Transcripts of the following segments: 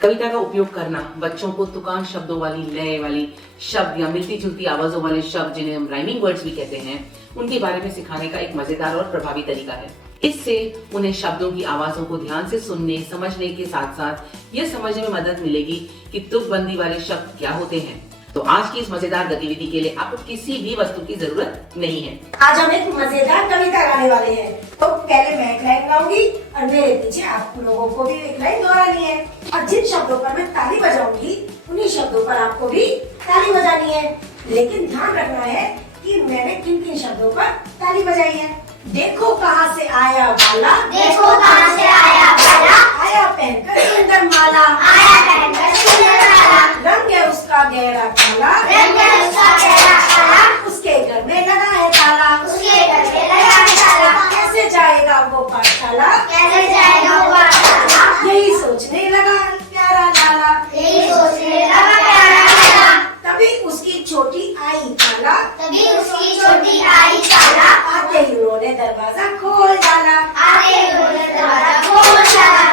कविता का उपयोग करना बच्चों को तुकान शब्दों वाली लय वाली शब्द या मिलती जुलती आवाजों वाले शब्द, जिन्हें हम राइमिंग वर्ड्स भी कहते हैं, उनके बारे में सिखाने का एक मजेदार और प्रभावी तरीका है। इससे उन्हें शब्दों की आवाजों को ध्यान से सुनने समझने के साथ साथ यह समझने में मदद मिलेगी कि तुकबंदी वाले शब्द क्या होते हैं। तो आज की इस मजेदार गतिविधि के लिए आपको किसी भी वस्तु की जरूरत नहीं है। आज हम एक मजेदार कविता गाने वाले हैं। तो पहले मैं एक लाइन गाऊंगी और मेरे पीछे आप लोगों को भी एक लाइन दोहरानी है, और जिन शब्दों पर मैं ताली बजाऊंगी उन्हीं शब्दों पर आपको भी ताली बजानी है। लेकिन ध्यान रखना है कि मैंने किन किन शब्दों पर ताली बजाई है। देखो कहाँ से आया बाला, देखो कहाँ से आया बाला, आया पहनकर सुंदर माला, आया पहनकर सुंदर माला, रंग है उसका गहरा काला, रंग है उसका गहरा काला, उसके घर में लगा है ताला, उसके घर में लगा है ताला, कैसे जाएगा वो पाठशाला, कैसे जाएगा वो पाठशाला, यही सोचने लगा प्यारा लाला, यही सोचने लगा प्यारा लाला, तभी उसकी छोटी आई ताला, तभी उसकी छोटी आई ताला, आते ही उन्होंने दरवाजा खोल डाला। आगे उन्होंने दरवाजा खोल डाला।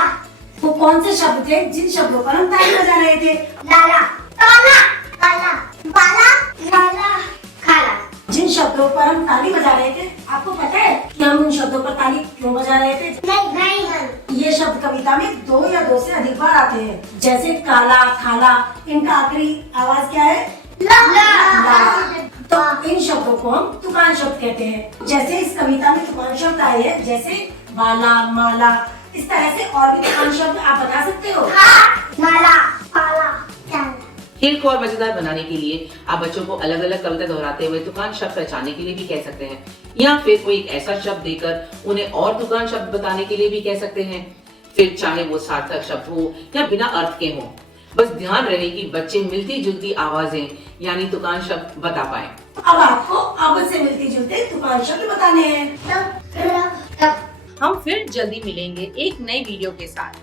वो कौन से शब्द थे जिन शब्दों पर हम ताली बजा रहे थे? लाला, ताला, ताला, बाला, लाला, खाला। जिन शब्दों पर हम ताली बजा रहे थे, आपको पता है कि हम उन शब्दों पर ताली क्यों बजा रहे थे? नहीं। ये शब्द कविता में 2 या 2 से अधिक बार आते हैं, जैसे काला, थाला। इनका आखिरी आवाज क्या है? ला। तो इन शब्दों को हम तुकान शब्द कहते हैं। जैसे इस कविता में तुकान शब्द आए हैं, जैसे बाला, माला, इस तरह से और भी तुकान शब्द आप बता सकते हो। माला, पाला, चांद। खेल को और मजेदार बनाने के लिए आप बच्चों को अलग अलग कविता दोहराते हुए तुकान शब्द पहचानने के लिए भी कह सकते हैं, या फिर कोई एक ऐसा शब्द देकर उन्हें और तुकान शब्द बताने के लिए भी कह सकते हैं, फिर चाहे वो सार्थक शब्द हो या बिना अर्थ के हो। बस ध्यान रहे कि बच्चे मिलती जुलती आवाजें यानी तुकान शब्द बता पाए। अब आपको अब से मिलती जुलते तुकान शब्द बताने हैं। तब हम फिर जल्दी मिलेंगे एक नई वीडियो के साथ।